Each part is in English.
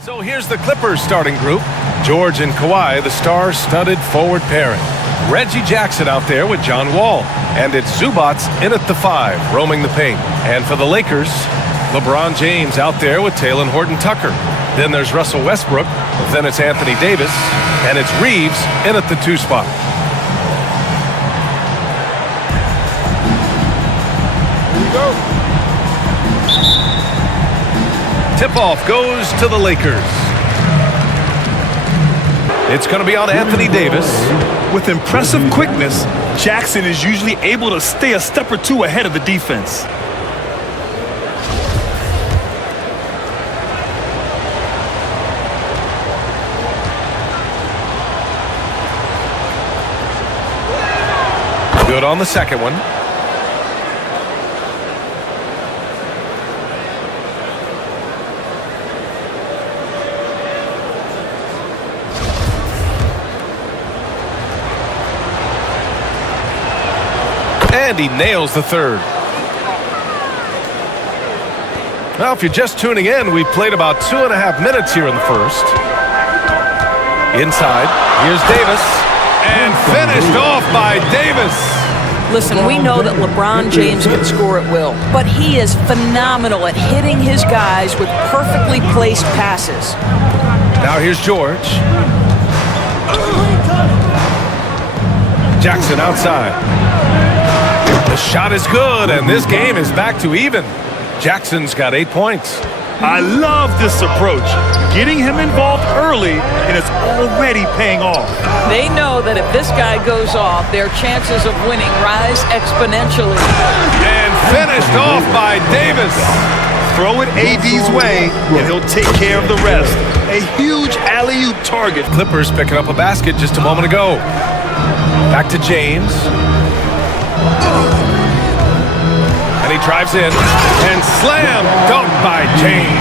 So here's the Clippers starting group. George and Kawhi, the star-studded forward pairing. Reggie Jackson out there with John Wall. And it's Zubats in at the 5, roaming the paint. And for the Lakers, LeBron James out there with Talen Horton-Tucker. Then there's Russell Westbrook. Then it's Anthony Davis. And it's Reeves in at the 2 spot. Here we go. Tip-off goes to the Lakers. It's going to be on Anthony Davis. With impressive quickness, Jackson is usually able to stay a step or two ahead of the defense. Good on the second one. And he nails the third. Now, if you're just tuning in, we played about 2.5 minutes here in the first. Inside, here's Davis. And finished off by Davis. Listen, we know that LeBron James can score at will, but he is phenomenal at hitting his guys with perfectly placed passes. Now here's George. Jackson outside. The shot is good, and this game is back to even. Jackson's got 8 points. I love this approach. Getting him involved early, and it's already paying off. They know that if this guy goes off, their chances of winning rise exponentially. And finished off by Davis. Throw it AD's way, and he'll take care of the rest. A huge alley-oop target. Clippers picking up a basket just a moment ago. Back to James. And he drives in and slam dunk by James.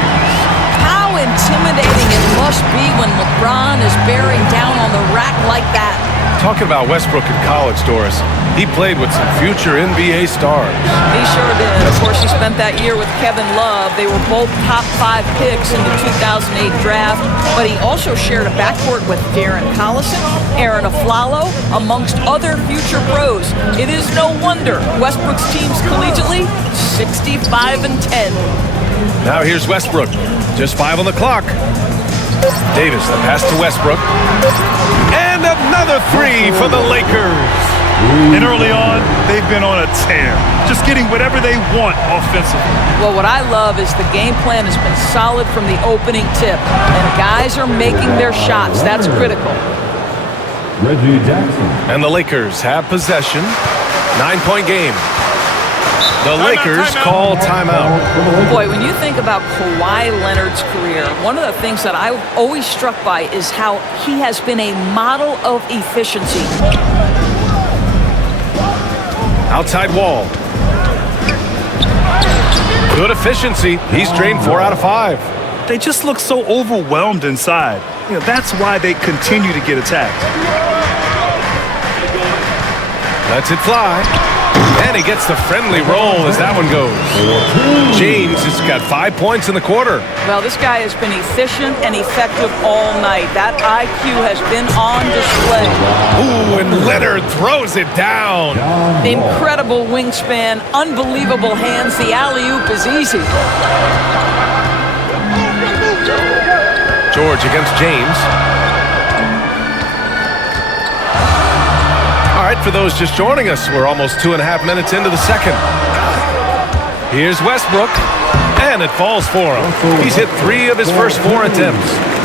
How intimidating it must be when LeBron is bearing down on the rack like that. Talking about Westbrook in college, Doris, he played with some future NBA stars. He sure did. Of course, he spent that year with Kevin Love. They were both top 5 picks in the 2008 draft, but he also shared a backcourt with Darren Collison, Aaron Aflalo, amongst other future pros. It is no wonder Westbrook's teams collegiately 65-10. Now here's Westbrook. Just 5 on the clock. Davis, the pass to Westbrook. And another 3 for the Lakers. And early on, they've been on a tear. Just getting whatever they want offensively. Well, what I love is the game plan has been solid from the opening tip. And guys are making their shots. That's critical. Reggie Jackson. And the Lakers have possession. 9-point game. The Lakers call timeout. Boy, when you think about Kawhi Leonard's career, one of the things that I'm always struck by is how he has been a model of efficiency. Outside wall. Good efficiency. He's drained 4 out of 5. They just look so overwhelmed inside. That's why they continue to get attacked. Lets it fly. And he gets the friendly roll as that one goes. James has got 5 points in the quarter. Well, this guy has been efficient and effective all night. That IQ has been on display. Ooh, and Leonard throws it down. Incredible wingspan, unbelievable hands. The alley-oop is easy. George against James. All right, for those just joining us, we're almost 2.5 minutes into the second. Here's Westbrook, and it falls for him. He's hit 3 of his first 4 attempts.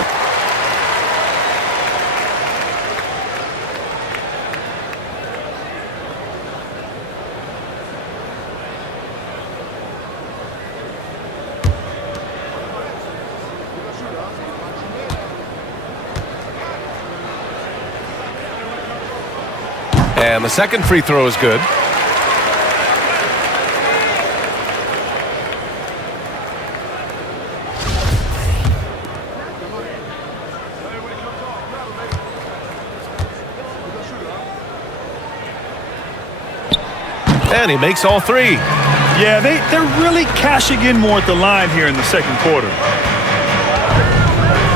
And the second free throw is good. And he makes all 3. Yeah, they're really cashing in more at the line here in the second quarter.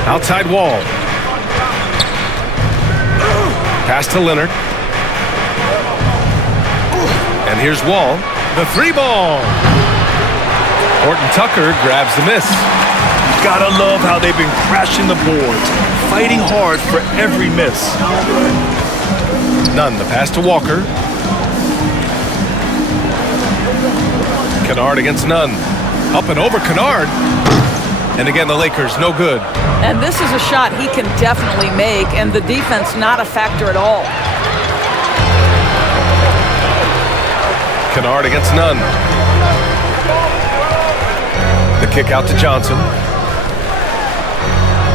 Outside Wall. Pass to Leonard. And here's Wall. The 3-ball. Horton Tucker grabs the miss. Gotta love how they've been crashing the boards, fighting hard for every miss. Nunn, the pass to Walker. Kennard against Nunn. Up and over Kennard. And again, the Lakers, no good. And this is a shot he can definitely make, and the defense not a factor at all. Kennard against Nunn. The kick out to Johnson.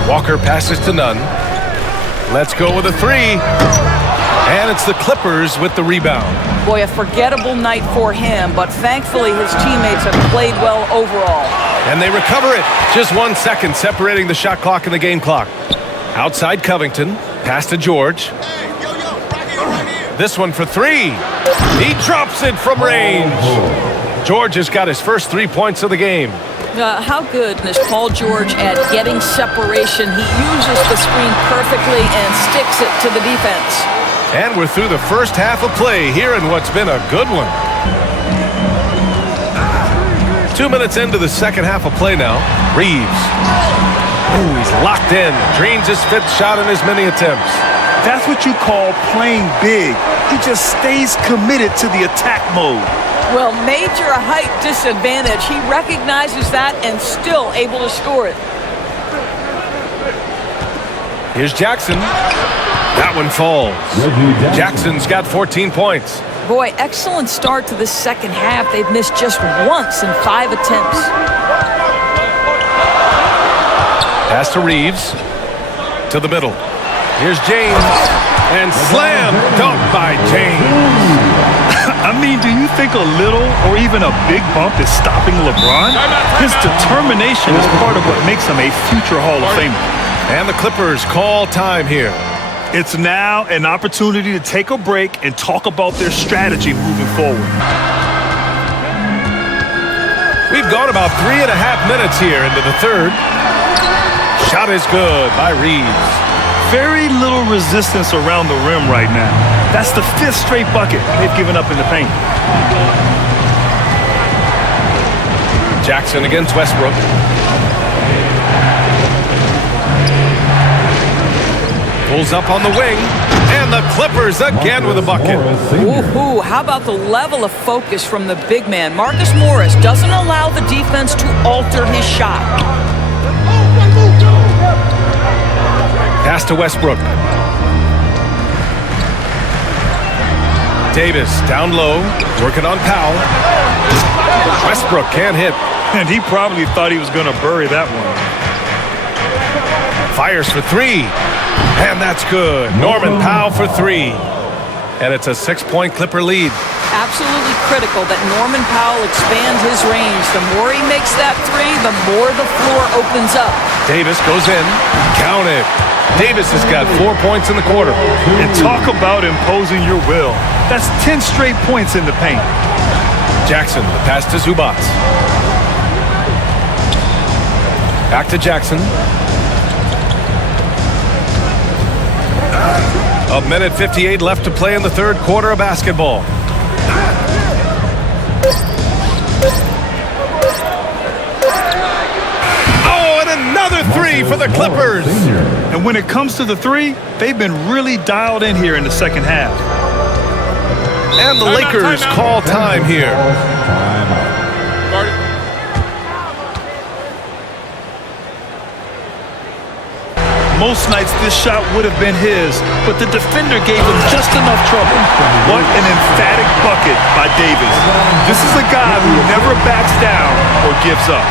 Walker passes to Nunn. Let's go with a 3. And it's the Clippers with the rebound. Boy, a forgettable night for him, but thankfully his teammates have played well overall. And they recover it. Just 1 second separating the shot clock and the game clock. Outside Covington. Pass to George. This one for 3. He drops it from range. George has got his first 3 points of the game. How good is Paul George at getting separation? He uses the screen perfectly and sticks it to the defense. And we're through the first half of play here in what's been a good one. 2 minutes into the second half of play now. Reeves. Ooh, he's locked in. Drains his 5th shot in as many attempts. That's what you call playing big. He just stays committed to the attack mode. Well, major height disadvantage. He recognizes that and still able to score it. Here's Jackson. That one falls. Jackson's got 14 points. Boy, excellent start to the second half. They've missed just once in 5 attempts. Pass to Reeves. To the middle. Here's James. And slam dunk by James. I mean, do you think a little or even a big bump is stopping LeBron? His determination is part of what makes him a future Hall of Famer. And the Clippers call time here. It's now an opportunity to take a break and talk about their strategy moving forward. We've gone about 3.5 minutes here into the third. Shot is good by Reeves. Very little resistance around the rim right now. That's the 5th straight bucket they've given up in the paint. Jackson against Westbrook. Pulls up on the wing. And the Clippers again with a bucket. Ooh, how about the level of focus from the big man? Marcus Morris doesn't allow the defense to alter his shot. Pass to Westbrook. Davis down low, working on Powell. Westbrook can't hit. And he probably thought he was going to bury that one. Fires for 3. And that's good. Norman Powell for 3. And it's a 6-point Clipper lead. Absolutely critical that Norman Powell expands his range. The more he makes that 3, the more the floor opens up. Davis goes in. Count it. Davis has got 4 points in the quarter. And talk about imposing your will. That's 10 straight points in the paint. Jackson, the pass to Zubac. Back to Jackson. A minute 58 left to play in the third quarter of basketball. Oh, and another 3 for the Clippers. And when it comes to the 3, they've been really dialed in here in the second half. And the Lakers call time here. Most nights this shot would have been his, but the defender gave him just enough trouble. What an emphatic bucket by Davis. This is a guy who never backs down or gives up.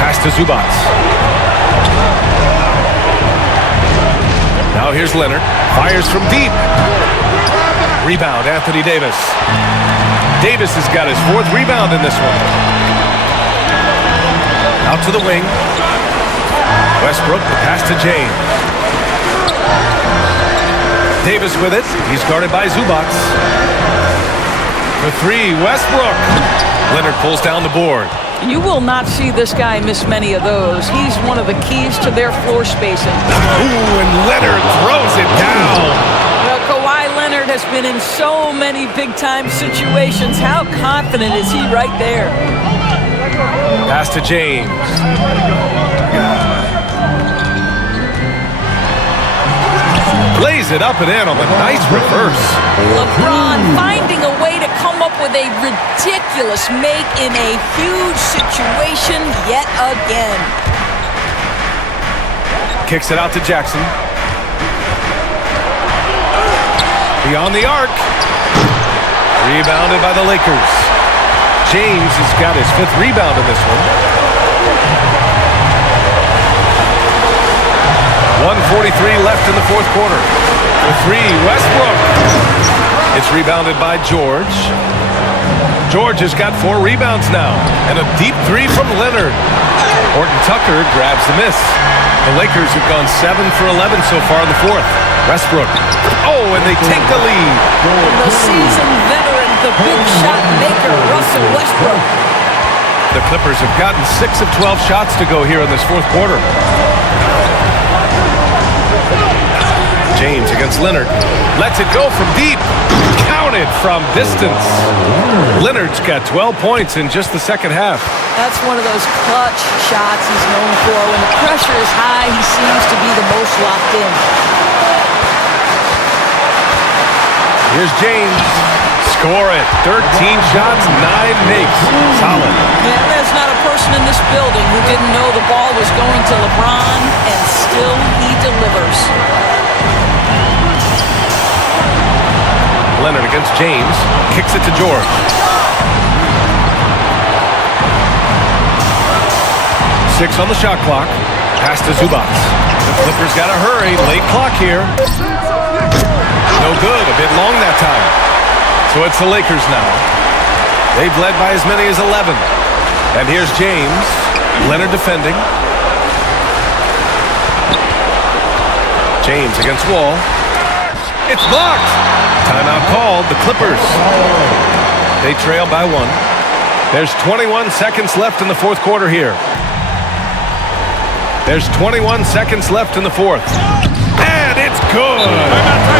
Pass to Zubac. Now here's Leonard. Fires from deep. Rebound, Anthony Davis. Davis has got his 4th rebound in this one. Out to the wing. Westbrook, the pass to James. Davis with it. He's guarded by Zubac. For three, Westbrook. Leonard pulls down the board. You will not see this guy miss many of those. He's one of the keys to their floor spacing. Ooh, and Leonard throws it down. Well, Kawhi Leonard has been in so many big-time situations. How confident is he right there? Pass to James. Lays it up and in on the nice reverse. LeBron finding a way to come up with a ridiculous make in a huge situation yet again. Kicks it out to Jackson. Beyond the arc. Rebounded by the Lakers. James has got his 5th rebound in this one. 1:43 left in the 4th quarter. For three, Westbrook. It's rebounded by George. George has got 4 rebounds now. And a deep 3 from Leonard. Horton Tucker grabs the miss. The Lakers have gone 7 for 11 so far in the 4th. Westbrook. Oh, and they take the lead. And the seasoned veteran, the big shot maker, Russell Westbrook. The Clippers have gotten 6 of 12 shots to go here in this 4th quarter. James against Leonard. Lets it go from deep. Counted from distance. Leonard's got 12 points in just the second half. That's one of those clutch shots he's known for. When the pressure is high, he seems to be the most locked in. Here's James. Score it. 13 shots, 9 makes. Solid. Yeah, there's not a person in this building who didn't know the ball was going to LeBron, and still he delivers. Leonard against James. Kicks it to George. Six on the shot clock. Pass to Zubac. The Clippers got to hurry. Late clock here. No good. A bit long that time. So it's the Lakers now. They've led by as many as 11. And here's James. Leonard defending. James against Wall. It's blocked. Timeout called. The Clippers. They trail by 1. There's 21 seconds left in the 4th quarter here. There's 21 seconds left in the 4th. And it's good.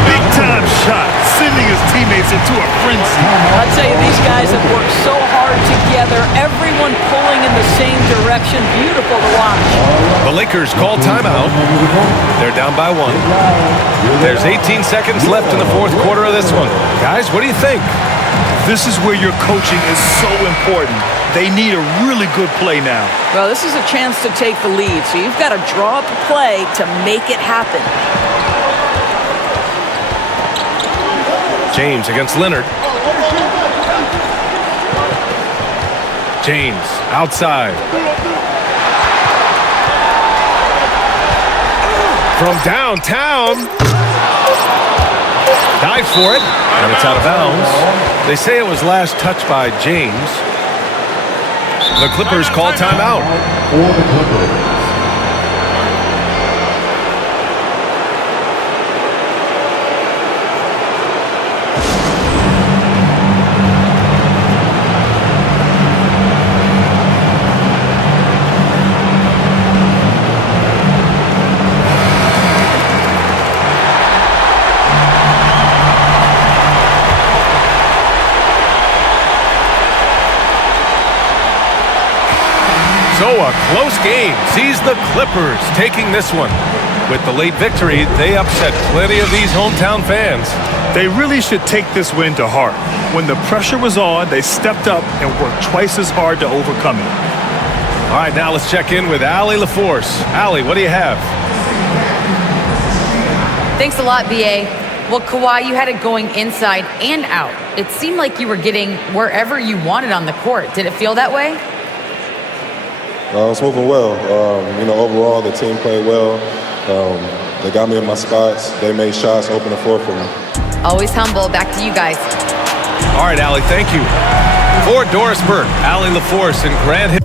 Big time shot, sending his teammates into a frenzy. I'll tell you, these guys have worked so hard together. Everyone pulling in the same direction. Beautiful to watch. The Lakers call timeout. They're down by 1. There's 18 seconds left in the 4th quarter of this one. Guys, what do you think? This is where your coaching is so important. They need a really good play now. Well, this is a chance to take the lead, so you've got to draw up a play to make it happen. James against Leonard. James outside. From downtown. Dive for it, and it's out of bounds. They say it was last touched by James. The Clippers call timeout. For the Clippers. So a close game sees the Clippers taking this one. With the late victory, they upset plenty of these hometown fans. They really should take this win to heart. When the pressure was on, they stepped up and worked twice as hard to overcome it. All right, now let's check in with Allie LaForce. Allie, what do you have? Thanks a lot, B.A. Well, Kawhi, you had it going inside and out. It seemed like you were getting wherever you wanted on the court. Did it feel that way? It's moving well. Overall, the team played well. They got me in my spots. They made shots, open the floor for me. Always humble. Back to you guys. All right, Allie, thank you. For Doris Burke, Allie LaForce, and Grant.